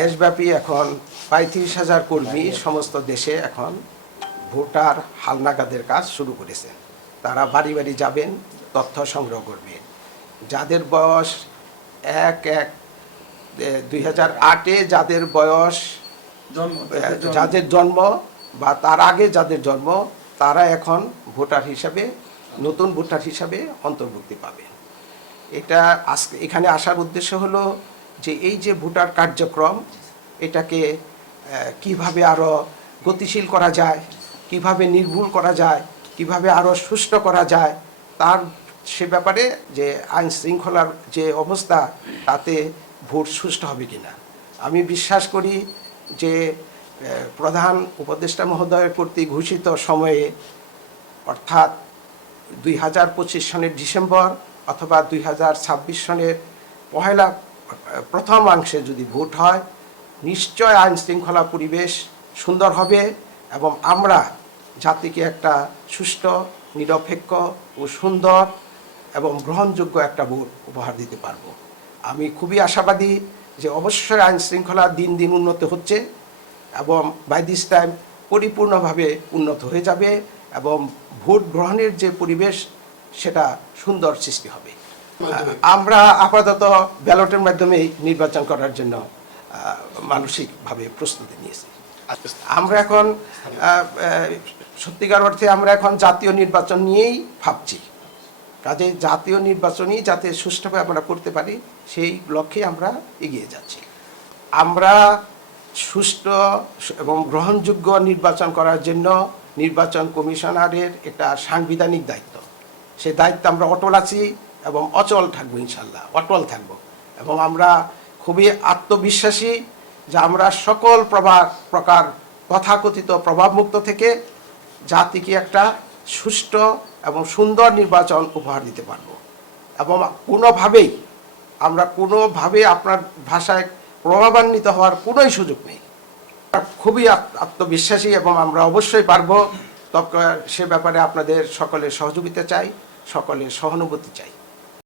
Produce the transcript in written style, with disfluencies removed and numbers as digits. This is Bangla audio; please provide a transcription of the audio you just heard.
দেশব্যাপী এখন ৩৫,০০০ কর্মী সমস্ত দেশে এখন ভোটার হালনাগাদের কাজ শুরু করেছে। তারা বাড়ি বাড়ি যাবেন, তথ্য সংগ্রহ করবেন। যাদের বয়স ১/১/২০০৮-এ যাদের বয়স যাদের জন্ম বা তার আগে যাদের জন্ম, তারা এখন ভোটার হিসাবে, নতুন ভোটার হিসাবে অন্তর্ভুক্তি পাবে। এটা আজকে এখানে আসার উদ্দেশ্য হলো যে এই যে ভোটার কার্যক্রম, এটাকে কিভাবে আরও গতিশীল করা যায়, কিভাবে নির্ভুল করা যায়, কিভাবে আরও সুষ্ঠু করা যায়, তার সে ব্যাপারে যে আইন শৃঙ্খলার যে অবস্থা, তাতে ভোট সুষ্ঠু হবে কিনা। আমি বিশ্বাস করি যে প্রধান উপদেষ্টা মহোদয় কর্তৃক ঘোষিত সময়ে, অর্থাৎ 2025 সনের ডিসেম্বর অথবা 2026 সনের প্রথমাংশে যদি ভোট হয়, নিশ্চয় আইন শৃঙ্খলা পরিবেশ সুন্দর হবে এবং আমরা জাতিকে একটা সুষ্ঠু, নিরপেক্ষ ও সুন্দর এবং গ্রহণযোগ্য একটা ভোট উপহার দিতে পারব। আমি খুবই আশাবাদী যে অবশ্যই আইন শৃঙ্খলা দিন দিন উন্নত হচ্ছে এবং বাই দিস টাইম পরিপূর্ণভাবে উন্নত হয়ে যাবে এবং ভোট গ্রহণের যে পরিবেশ, সেটা সুন্দর সৃষ্টি হবে। আমরা আপাতত ব্যালটের মাধ্যমেই নির্বাচন করার জন্য মানসিকভাবে প্রস্তুতি নিয়েছি। আমরা এখন সত্যিকার অর্থে আমরা এখন জাতীয় নির্বাচন নিয়েই ভাবছি। কাজে জাতীয় নির্বাচনই যাতে সুষ্ঠুভাবে আমরা করতে পারি, সেই লক্ষ্যে আমরা এগিয়ে যাচ্ছি। আমরা সুষ্ঠু এবং গ্রহণযোগ্য নির্বাচন করার জন্য নির্বাচন কমিশনারের একটা সাংবিধানিক দায়িত্ব, সেই দায়িত্ব আমরা অটল আছি এবং অচল থাকবো, ইনশাল্লাহ অটল থাকবো। এবং আমরা খুবই আত্মবিশ্বাসী যে আমরা সকল প্রকার তথাকথিত প্রভাবমুক্ত থেকে জাতিকে একটা সুষ্ঠু এবং সুন্দর নির্বাচন উপহার দিতে পারবো। এবং কোনোভাবেই আপনার ভাষায় প্রভাবান্বিত হওয়ার কোনোই সুযোগ নেই। খুবই আত্মবিশ্বাসী এবং আমরা অবশ্যই পারবো। সে ব্যাপারে আপনাদের সকলের সহযোগিতা চাই, সকলের সহানুভূতি চাই।